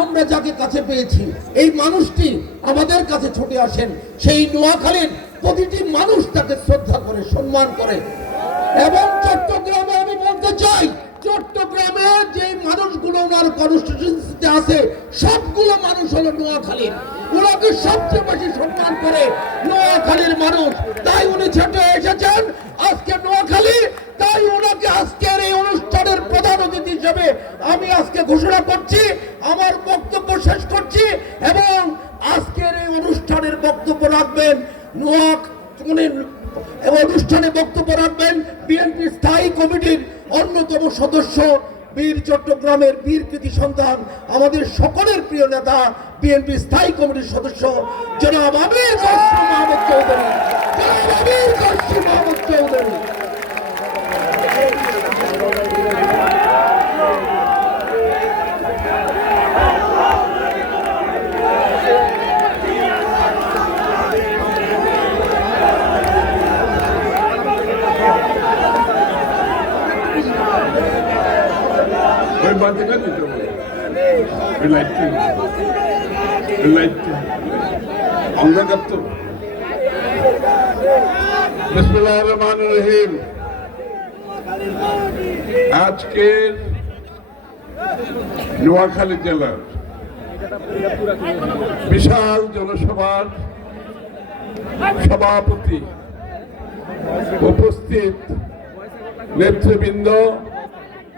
আমরা যাকে কাছে পেয়েছি এই মানুষটি আমাদের কাছে ছুটে আসেন, সেই নোয়াখালীর প্রতিটি মানুষ তাকে শ্রদ্ধা করে সম্মান করে। এবং চট্টগ্রামে আমি বলতে চাই, চট্টগ্রামে যে মানুষগুলো ওনার কনস্টিটিউয়েন্সিতে আছে সবগুলো মানুষ হলো নোয়াখালীর, ওনাকে সবচেয়ে বেশি সম্মান করে নোয়াখালীর মানুষ। তাই উনি ছুটে এসেছেন আজকে নোয়াখালী, তাই ওনাকে আজকের এই অনুষ্ঠানের প্রধান অতিথি হিসেবে আমি আজকে ঘোষণা করছি, আমার বক্তব্য শেষ করছি। এবং আজকের এই অনুষ্ঠানের বক্তব্য রাখবেন অনুষ্ঠানে বক্তব্য রাখবেন বিএনপি স্থায়ী কমিটির অন্যতম সদস্য, বীর চট্টগ্রামের বীর কৃতি সন্তান, আমাদের সকলের প্রিয় নেতা, বিএনপি স্থায়ী কমিটির সদস্য জনাব আমির কাসেম মাহমুদ চৌধুরী। জনাব আমির কাসেম মাহমুদ চৌধুরী। আজকের নোয়াখালী জেলার বিশাল জনসভার সভাপতি, উপস্থিত নেতৃবৃন্দ,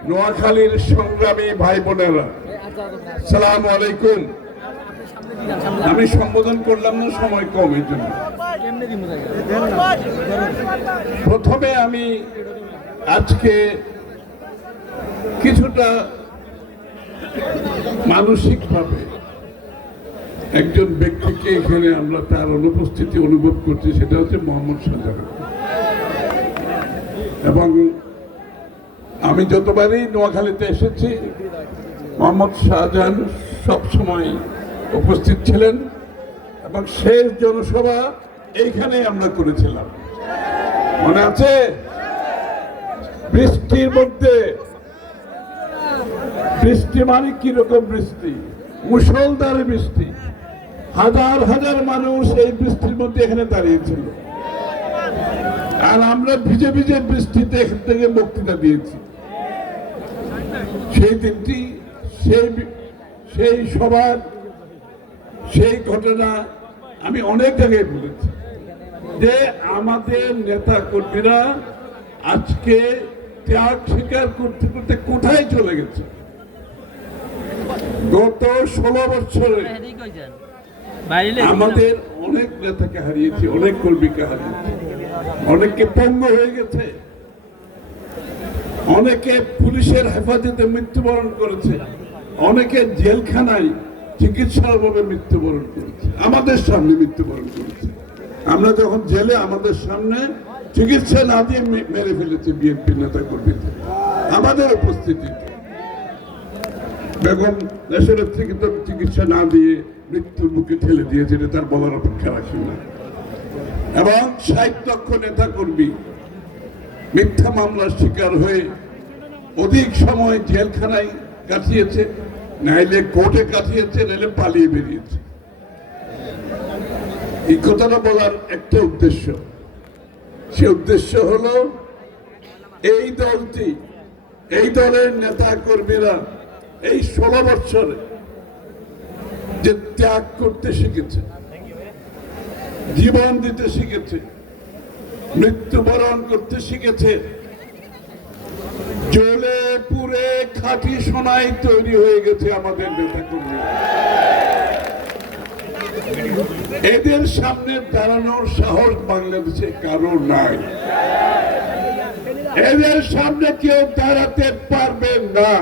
নোয়াখালীর সংগ্রামী ভাই বোনেরা, আসসালামু আলাইকুম। আমি সম্বোধন করলাম না, সময় কম এর জন্য। প্রথমে আমি আজকে কিছুটা মানসিকভাবে একজন ব্যক্তিকে এখানে আমরা তার অনুপস্থিতি অনুভব করছি, সেটা হচ্ছে মোহাম্মদ শাহজাহান। এবং আমি যতবারই নোয়াখালীতে এসেছি মোহাম্মদ শাহজাহান সবসময় উপস্থিত ছিলেন এবং শেষ জনসভা এইখানে আমরা করেছিলাম, মনে আছে? বৃষ্টির মধ্যে, বৃষ্টি মানে কিরকম বৃষ্টি, মুষলধারে বৃষ্টি, হাজার হাজার মানুষ এই বৃষ্টির মধ্যে এখানে দাঁড়িয়েছিল, আর আমরা ভিজে ভিজে বৃষ্টিতে এখান থেকে বক্তৃতা দিয়েছি। সেই দিনটি, সেই সভার সেই ঘটনা আমি অনেক জায়গায় বলেছি যে আমাদের নেতা কর্মীরা আজকে ত্যাগ স্বীকার করতে করতে কোথায় চলে গেছে। গত 16 বছরে আমাদের অনেক নেতাকে হারিয়েছি, অনেক কর্মীকে হারিয়েছি, অনেকে পঙ্গু হয়ে গেছে, অনেকে পুলিশের হেফাজতে মৃত্যুবরণ করেছে, অনেকে জেলখানায় চিকিৎসার অভাবে মৃত্যুবরণ করেছে, আমাদের সামনে মৃত্যুবরণ করেছে। আমরা যখন জেলে আমাদের সামনে চিকিৎসা না দিয়ে মেরে ফেলেছে বিএনপি নেতা কর্মীদের আমাদের উপস্থিতিতে। বেগম দেশনেত্রী কিন্তু চিকিৎসা না দিয়ে মৃত্যুর মুখে ঠেলে দিয়েছে, এটা তার বলার অপেক্ষা রাখি না। এবং 60 লক্ষ নেতা কর্মী মিথ্যা মামলার শিকার হয়ে অধিক সময় জেলখানায় কাটিয়েছে, নাইলে কোর্টে কাটিয়েছে, নাইলে পালিয়ে বেরিয়েছে। এই কথাটা বলার একটা উদ্দেশ্য, সে উদ্দেশ্য হলো এই দলটি, এই দলের নেতা কর্মীরা এই 16 বছরে যে ত্যাগ করতে শিখেছে, জীবন দিতে শিখেছে, মৃত্যুবরণ করতে শিখেছে, জ্বলে পুড়ে খাঁটি সোনায় তৈরি হয়ে গেছে আমাদের নেতা কর্মীরা। এদের সামনে দাঁড়ানোর সাহস বাংলাদেশে কারো নাই, এদের সামনে কেউ দাঁড়াতে পারবে না।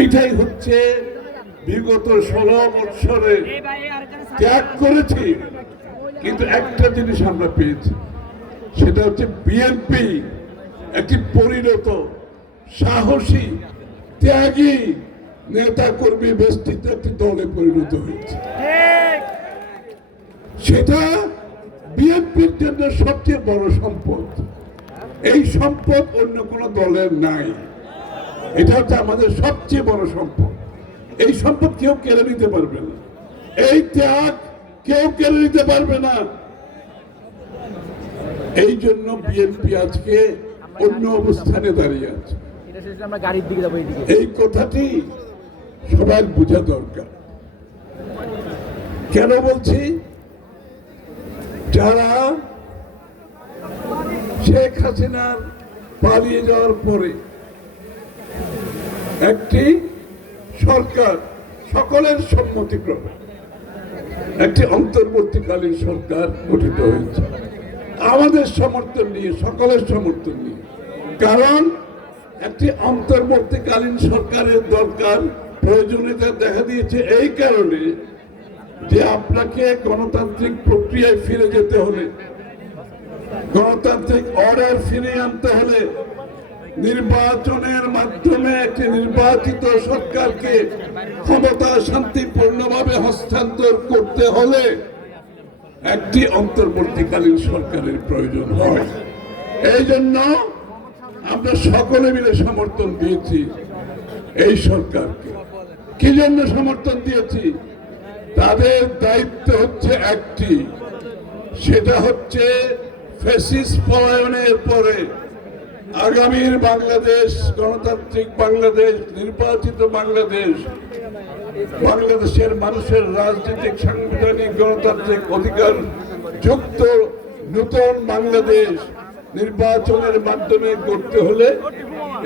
এইটাই হচ্ছে বিগত 16 বছরে ত্যাগ করেছি, কিন্তু একটা জিনিস আমরা পেয়েছি, সেটা হচ্ছে বিএনপি একটি পরিণত, সাহসী, ত্যাগী, নেতা কর্মী বেষ্টিত একটি দলে পরিণত হয়েছে। সেটা বিএনপির জন্য সবচেয়ে বড় সম্পদ। এই সম্পদ অন্য কোনো দলের নাই, এটা হচ্ছে আমাদের সবচেয়ে বড় সম্পদ। এই সম্পদ কেউ কেড়ে নিতে পারবে না, এই ত্যাগ কেউ কেড়ে নিতে পারবে না। এই জন্য বিএনপি আজকে অন্য অবস্থানে দাঁড়িয়ে আছে। এই কথাটি সবার বোঝা দরকার। কেন বলছি? যারা শেখ হাসিনার পালিয়ে যাওয়ার পরে একটি সরকার সকলের সম্মতিক্রমে একটি অন্তর্বর্তীকালীন সরকার গঠিত হয়েছে, আমাদের সমর্থন নিয়ে, সকলের সমর্থন নিয়ে। কারণ একটি অন্তর্বর্তীকালীন সরকারের দরকার, প্রয়োজনীয়তা দেখা দিয়েছে এই কারণে যে আপনাকে গণতান্ত্রিক প্রক্রিয়ায় ফিরে যেতে হলে, গণতান্ত্রিক অর্ডার ফিরিয়ে আনতে হলে নির্বাচনের মাধ্যমে একটি নির্বাচিত সরকারকে ক্ষমতা শান্তিপূর্ণভাবে হস্তান্তর করতে হলে একটি অন্তর্বর্তীকালীন সরকারের প্রয়োজন হয়। এই জন্য আমরা সকলে মিলে সমর্থন দিয়েছি এই সরকারকে। কি জন্য সমর্থন দিয়েছি? তাদের দায়িত্ব হচ্ছে একটি, সেটা হচ্ছে ফ্যাসিস্ট পলায়নের পরে আগামীর বাংলাদেশ, গণতান্ত্রিক বাংলাদেশ, নির্বাচিত বাংলাদেশ, বাংলাদেশের মানুষের রাজনৈতিক, সাংবিধানিক, গণতান্ত্রিক অধিকার যুক্ত নতুন বাংলাদেশ নির্বাচনের মাধ্যমে করতে হলে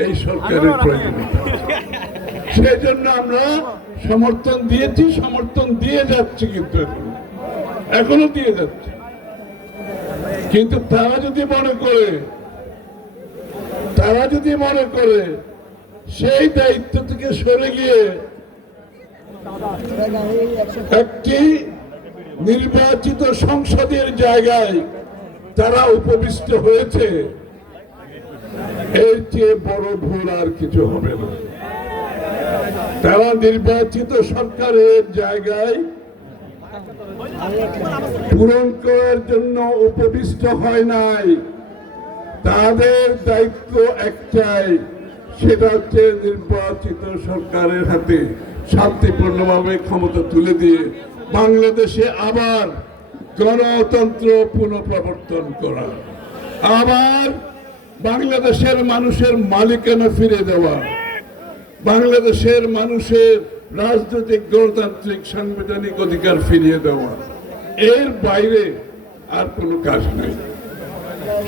এই সরকারের প্রয়োজন। সেই জন্য আমরা সমর্থন দিয়েছি, সমর্থন দিয়ে যাচ্ছি, কিন্তু এখনো দিয়ে যাচ্ছে। কিন্তু তারা যদি মনে করে সেই দায়িত্ব থেকে সরে গিয়ে একটি নির্বাচিত সংসদের জায়গায় তারা উপবিষ্ট হয়েছে, এর চেয়ে বড় ভুল আর কিছু হবে না। তারা নির্বাচিত সরকারের জায়গায় পূরণ করার জন্য উপবিষ্ট হয় নাই। তাদের দায়িত্ব একটাই, সেটা হচ্ছে নির্বাচিত সরকারের হাতে শান্তিপূর্ণভাবে ক্ষমতা তুলে দিয়ে বাংলাদেশে আবার গণতন্ত্র পুনঃপ্রবর্তন করা, আবার বাংলাদেশের মানুষের মালিকানা ফিরে দেওয়া, বাংলাদেশের মানুষের রাজনৈতিক, গণতান্ত্রিক, সাংবিধানিক অধিকার ফিরিয়ে দেওয়া। এর বাইরে আর কোনো কাজ নেই।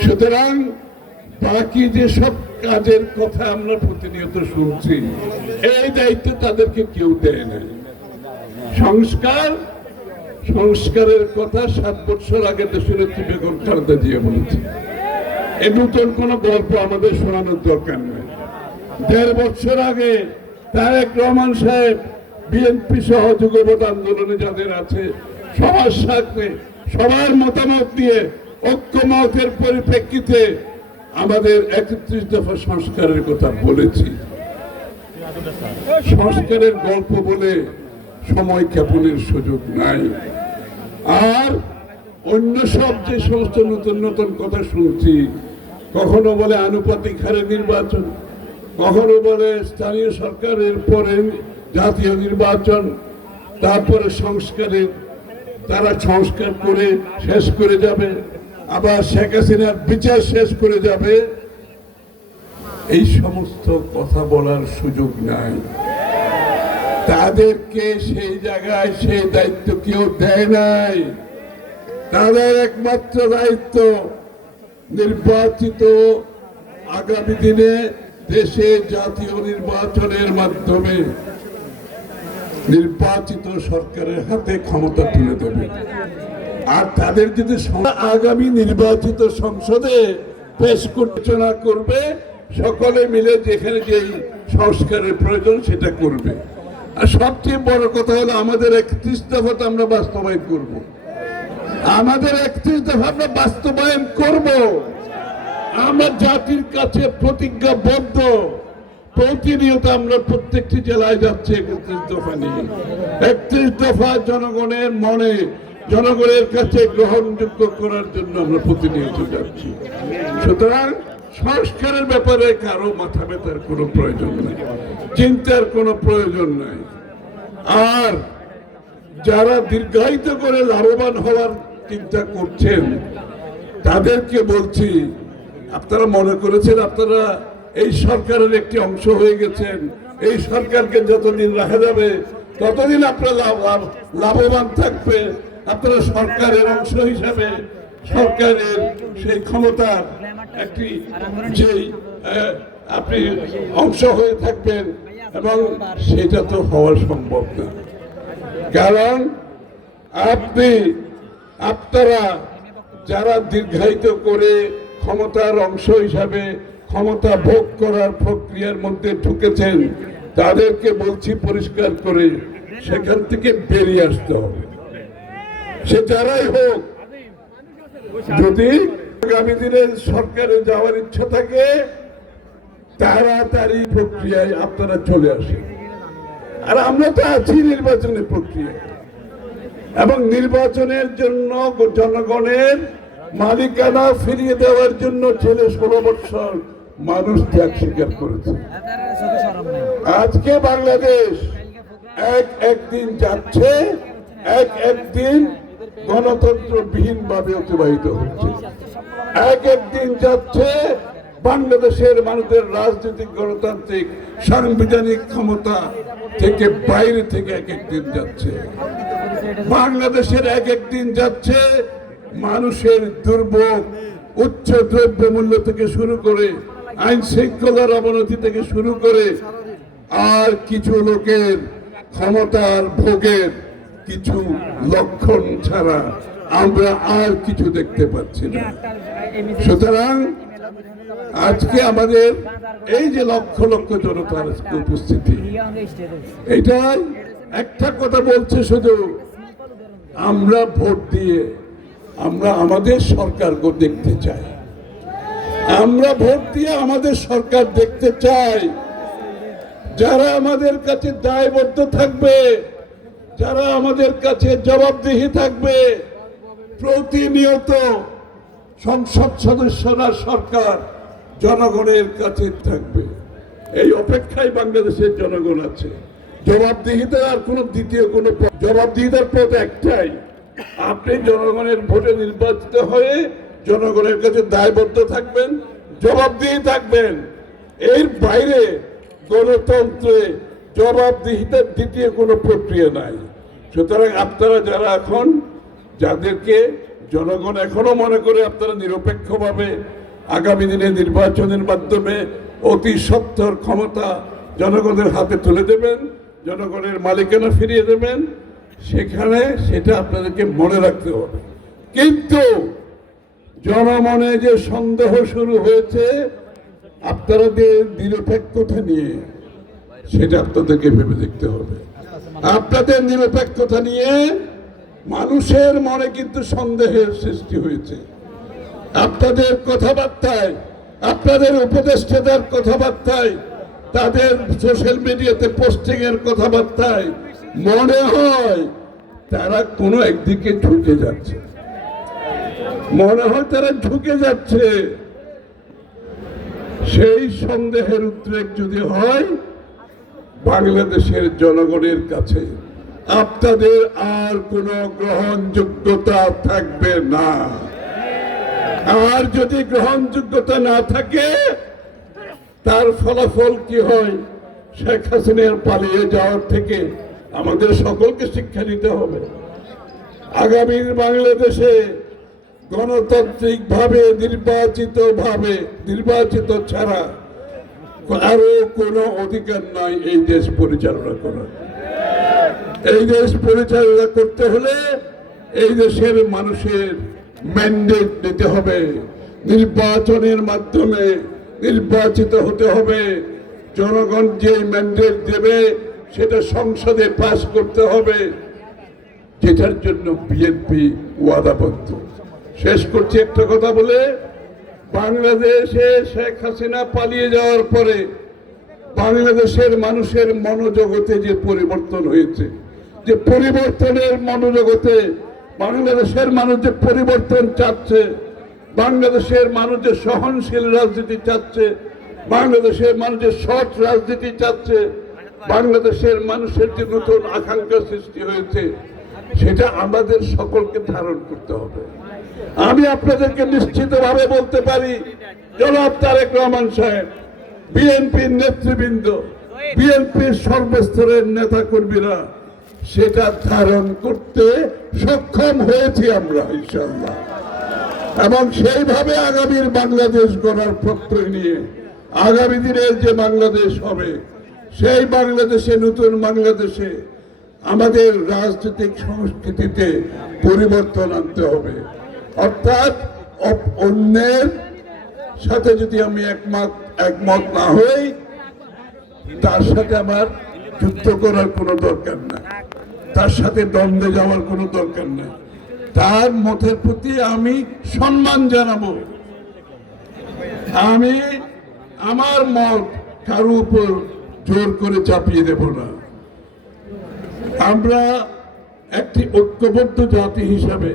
সুতরাং বাকি যে সব কাজের কথা আমরা প্রতিনিয়ত শুনছি, এই দায়িত্ব তাদেরকে কেউ দেয় নাই। সংস্কারের কথা 7 বছর আগে দেশনেত্রী বেগম খালেদা জিয়া বলেছে। এই নতুন কোন গল্প আমাদের শোনানোর দরকার নেই। 1.5 বছর আগে তারেক রহমান সাহেব বিএনপি সহ যুগপৎ আন্দোলনে যাদের আছে সবার সাথে সবার মতামত দিয়ে ঐক্যমতের পরিপ্রেক্ষিতে আমাদের 31 দফা সংস্কারের কথা বলেছি। সংস্কারের গল্প বলে সময় ক্ষেপণের সুযোগ নাই। আর অন্য সব যে সমস্ত নতুন নতুন কথা শুনছি, কখনো বলে আনুপাতিক হারে নির্বাচন, কখনো বলে স্থানীয় সরকারের পরে জাতীয় নির্বাচন, তারপরে তারা সংস্কার করে শেষ করে যাবে, আবার শেখ হাসিনার বিচার শেষ করে যাবে। এই সমস্ত কথা বলার সুযোগ নাই। তাদেরকে সেই জায়গায় সেই দায়িত্ব কেউ দেয় নাই। তাদের একমাত্র দায়িত্ব নির্বাচিত আগামী দিনে দেশে জাতীয় নির্বাচনের মাধ্যমে নির্বাচিত সরকারের হাতে ক্ষমতা তুলে দেবে। আর তাদের যদি আগামী নির্বাচিত সংসদে পেশ আলোচনা করবে, সকলে মিলে যেখানে যেই সংস্কারের প্রয়োজন সেটা করবে। আর সবচেয়ে বড় কথা হলো আমাদের 31 দফাটা আমরা বাস্তবায়ন করব। আমাদের 31 দফা আমরা বাস্তবায়ন করব। আমরা জাতির কাছে প্রতিজ্ঞাবদ্ধ। প্রতিনিয়ত আমরা প্রত্যেকটি জেলায় যাচ্ছি 31 দফা নিয়ে। 31 দফা জনগণের মনে, জনগণের কাছে গ্রহণযোগ্য করার জন্য আমরা প্রতিনিয়ত যাচ্ছি। সুতরাং সংস্কারের ব্যাপারে কারো মাথা ব্যথার কোনো প্রয়োজন নাই, চিন্তার কোনো প্রয়োজন নাই। আর যারা দীর্ঘায়িত করে লাভবান হওয়ার চিন্তা করছেন তাদেরকে বলছি, আপনারা মনে করেছেন আপনারা এই সরকারের একটি অংশ হয়ে গেছেন, এই সরকারকে যতদিন রাখা যাবে ততদিন আপনারা লাভবান থাকবে। আপনারা সরকারের অংশ হিসাবে সরকারের সেই ক্ষমতার একটি যেই আপনি অংশ হয়ে থাকবেন, এবং সেটা তো হওয়া সম্ভব না। কারণ আপনারা যারা দীর্ঘায়িত করে ক্ষমতার অংশ হিসাবে ক্ষমতা ভোগ করার প্রক্রিয়ার মধ্যে ঢুকেছেন, তাদেরকে বলছি পরিষ্কার করে সেখান থেকে বেরিয়ে আসতে হবে। সে যারাই হোক, যদি আগামী দিনে সরকারে যাওয়ার ইচ্ছা থাকে তাড়াতাড়ি প্রক্রিয়ায় আপনারা চলে আসেন। আর আমরা তো আছি নির্বাচনের প্রক্রিয়া, এবং নির্বাচনের জন্য জনগণের মালিকানা ফিরিয়ে দেওয়ার জন্য 16 বছর মানুষ ত্যাগ স্বীকার করেছে। আজকে বাংলাদেশ একদিন যাচ্ছে, একদিন গণতন্ত্রবিহীন ভাবে অতিবাহিত হচ্ছে, একদিন যাচ্ছে বাংলাদেশের মানুষের রাজনৈতিক গণতান্ত্রিক সাংবিধানিক ক্ষমতা থেকে বাইরে থেকে একদিন যাচ্ছে। বাংলাদেশের একদিন যাচ্ছে মানুষের দুর্ভোগ, উচ্চ দ্রব্য মূল্য থেকে শুরু করে আইন শৃঙ্খলার অবনতি থেকে শুরু করে আর কিছু লোকের ক্ষমতার ভোগের কিছু লক্ষণ ছাড়া আমরা আর কিছু দেখতে পাচ্ছি না। সুতরাং আজকে আমাদের এই যে লক্ষ লক্ষ জনতার উপস্থিতি, এটাই একটা কথা বলছে, শুধু আমরা ভোট দিয়ে আমরা আমাদের সরকারকে দেখতে চাই, আমরা ভোট দিয়ে আমাদের সরকার দেখতে চাই যারা আমাদের কাছে দায়বদ্ধ থাকবে, যারা আমাদের কাছে জবাবদিহি থাকবে। প্রতিনিয়ত সংসদ সদস্যরা সরকার জনগণের কাছে থাকবে, এই অপেক্ষায় বাংলাদেশের জনগণ আছে। জবাবদিহিতার আর কোনো দ্বিতীয় কোনো জবাবদিহিতার পথ একটাই, আপনি জনগণের ভোটে নির্বাচিত হয়ে জনগণের কাছে দায়বদ্ধ থাকবেন, জবাবদিহি থাকবেন। এর বাইরে গণতন্ত্রে জবাবদিহিতার দ্বিতীয় কোনো প্রক্রিয়া নাই। সুতরাং আপনারা যারা এখন, যাদেরকে জনগণ এখনো মনে করে আপনারা নিরপেক্ষভাবে আগামী দিনে নির্বাচনের মাধ্যমে অতি সত্বর ক্ষমতা জনগণের হাতে তুলে দেবেন, জনগণের মালিকানা ফিরিয়ে দেবেন, সেখানে সেটা আপনাদেরকে মনে রাখতে হবে। কিন্তু জনমনে যে সন্দেহ শুরু হয়েছে আপনাদের নিরপেক্ষতা নিয়ে, সেটা আপনাদেরকে ভেবে দেখতে হবে। আপনাদের নিরপেক্ষতা নিয়ে মানুষের মনে কিন্তু সন্দেহের সৃষ্টি হয়েছে। আপনাদের কথাবার্তায়, আপনাদের উপদেষ্টাদের কথাবার্তায়, তাদের সোশ্যাল মিডিয়াতে পোস্টিং এর কথাবার্তায় মনে হয় তারা কোনো একদিকে ঝুঁকে যাচ্ছে, মনে হয় তারা ঝুঁকে যাচ্ছে। সেই সন্দেহের উদ্রেক যদি হয়, বাংলাদেশের জনগণের কাছে আপনাদের আর কোনো গ্রহণযোগ্যতা থাকবে না। আর যদি গ্রহণযোগ্যতা না থাকে, তার ফলাফল কি হয়? শেখ হাসিনার পালিয়ে যাওয়ার থেকে আমাদের সকলকে শিক্ষা নিতে হবে। আগামীর বাংলাদেশে গণতান্ত্রিক ভাবে নির্বাচিত ছাড়া আরো কোনো অধিকার নাই এই দেশ পরিচালনা করার। এই দেশ পরিচালনা করতে হলে এই দেশের মানুষের ম্যান্ডেট নিতে হবে, নির্বাচনের মাধ্যমে নির্বাচিত হতে হবে। জনগণ যে ম্যান্ডেট দেবে সেটা সংসদে পাস করতে হবে, যেটার জন্য বিএনপি ওয়াদাবদ্ধ। শেষ করছি একটা কথা বলে, বাংলাদেশে শেখ হাসিনা পালিয়ে যাওয়ার পরে বাংলাদেশের মানুষের মনোজগতে যে পরিবর্তন হয়েছে, যে পরিবর্তনের মনোজগতে বাংলাদেশের মানুষ যে পরিবর্তন চাচ্ছে, বাংলাদেশের মানুষ যে সহনশীল রাজনীতি চাচ্ছে, বাংলাদেশের মানুষ যে সৎ রাজনীতি চাচ্ছে, বাংলাদেশের মানুষের যে নতুন আকাঙ্ক্ষা সৃষ্টি হয়েছে সেটা আমাদের সকলকে ধারণ করতে হবে। আমি আপনাদেরকে নিশ্চিতভাবে বলতে পারি, জনাব তারেক রহমান সাহেব, বিএনপির নেতৃবৃন্দ, বিএনপির সর্বস্তরের নেতা কর্মীরা সেটা ধারণ করতে সক্ষম হয়েছি আমরা ইনশাআল্লাহ। এবং সেইভাবে আগামীর বাংলাদেশ গড়ার প্রত্যয় নিয়ে আগামী দিনের যে বাংলাদেশ হবে সেই বাংলাদেশে, নতুন বাংলাদেশে আমাদের রাজনৈতিক সংস্কৃতিতে পরিবর্তন আনতে হবে। অর্থাৎ অন্যের সাথে যদি আমি একমত না হই, তার সাথে আমার যুদ্ধ করার কোনো দরকার নাই, তার সাথে দ্বন্দ্বে যাওয়ার কোনো দরকার নেই। তার মতের প্রতি আমি সম্মান জানাবো। আমি আমার মত কারো উপর জোর করে চাপিয়ে দেব না। আমরা একটি ঐক্যবদ্ধ জাতি হিসাবে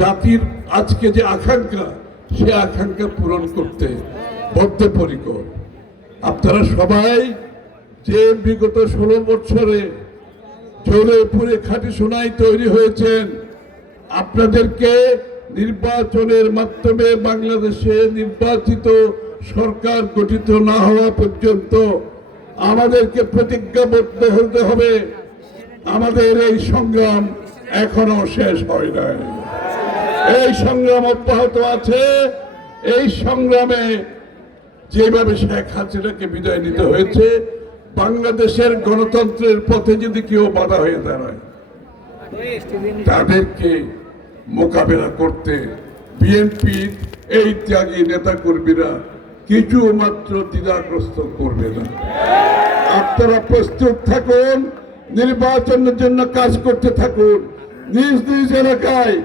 জাতির আজকে যে আকাঙ্ক্ষা, সে আকাঙ্ক্ষা পূরণ করতে বদ্ধপরিকর। আপনারা সবাই যে বিগত 16 বছরে জোরে পুরে খাঁটি সোনায় তৈরি হয়েছেন, আপনাদেরকে নির্বাচনের মাধ্যমে বাংলাদেশে নির্বাচিত সরকার গঠিত না হওয়া পর্যন্ত আমাদেরকে প্রতিজ্ঞাবদ্ধ হতে হবে। আমাদের এই সংগ্রাম এখনো শেষ হয় নাই, এই সংগ্রাম অব্যাহত আছে। এই সংগ্রামে যেভাবে শেখ হাসিনাকে বিদায় নিতে হয়েছে, বাংলাদেশের গণতন্ত্রের পথে যদি কেউ বাধা হয়ে দাঁড়ায়, তাদেরকে মোকাবেলা করতে বিএনপির এই ত্যাগী নেতা কর্মীরা কিছু মাত্র দ্বিধাগ্রস্ত করবে না। আপনারা প্রস্তুত থাকুন, নির্বাচনের জন্য কাজ করতে থাকুন। নিজ নিজ এলাকায়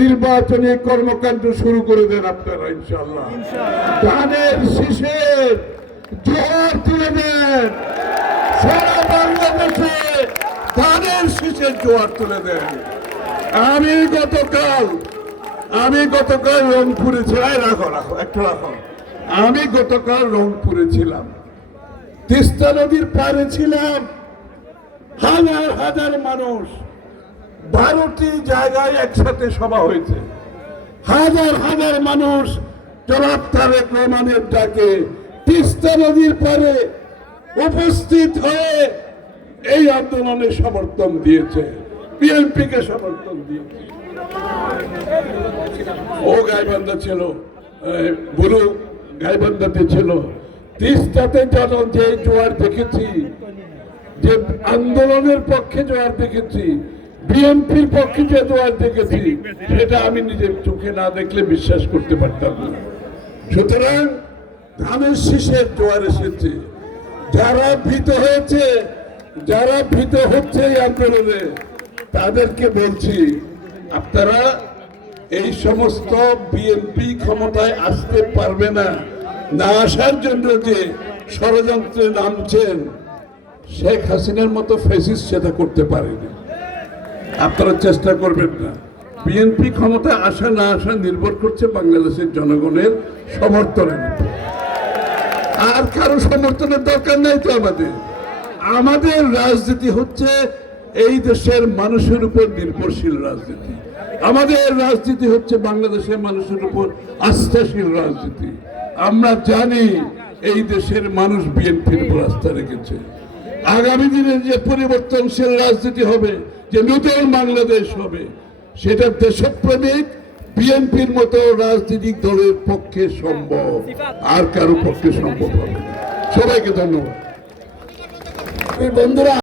নির্বাচনী কর্মকাণ্ড শুরু করে দেন আপনারা ইনশাআল্লাহ। ধানের শীষের জোয়ার তুলে দেন, সারা বাংলাদেশে ধানের শীষের জোয়ার তুলে দেন। আমি গতকাল রংপুরে ছিলাম, আমি গতকাল রংপুরে ছিলাম, তিস্তা নদীর পাড়ে ছিলাম। হাজার হাজার মানুষ, 12টি জায়গায় একসাথে সভা হয়েছে। হাজার হাজার মানুষ জনাব তারেক রহমানের ডাকে তিস্তা নদীর পাড়ে উপস্থিত হয়ে এই আন্দোলনে সমর্থন দিয়েছে, বিএনপিকে সমর্থন দিয়েছে। ও গাইবান্ধা ছিল, বুড়ো গাইবান্ধাতে ছিল। তিস্তাতে যে জোয়ার দেখেছি, যে আন্দোলনের পক্ষে জোয়ার দেখেছি, বিএনপির পক্ষে যে জোয়ার দেখেছি, সেটা আমি নিজের চোখে না দেখলে বিশ্বাস করতে পারতাম না। সুতরাং ধানের শীষের জোয়ার এসেছে। যারা ভীত হয়েছে, যারা ভীত হচ্ছে এই আন্দোলনে, তাদেরকে বলছি, আপনারা এই সমস্ত বিএনপি ক্ষমতায় আসতে পারবে না, না আসার জন্য যে ষড়যন্ত্রে নামছেন, শেখ হাসিনার মতো ফ্যাসিস্ট সেটা করতে পারেনি। আপনারা চেষ্টা করবেন না। বিএনপি ক্ষমতায় আসা না আসা নির্ভর করছে বাংলাদেশের জনগণের সমর্থনের উপর। আর কারো সমর্থনের দরকার নাই তো। আমাদের রাজনীতি হচ্ছে এই দেশের মানুষের উপর নির্ভরশীল রাজনীতি। আমাদের রাজনীতি হচ্ছে বাংলাদেশের মানুষের উপর আস্থাশীল রাজনীতি। আমরা জানি এই দেশের মানুষ বিএনপির উপর আস্থা রেখেছে। আগামী দিনে যে পরিবর্তনশীল রাজনীতি হবে, যে নতুন বাংলাদেশ হবে, সেটা দেশপ্রেমিক বিএনপির মতো রাজনৈতিক দলের পক্ষে সম্ভব, আর কারো পক্ষে সম্ভব হবে না। সবাইকে ধন্যবাদ। বন্ধুরা।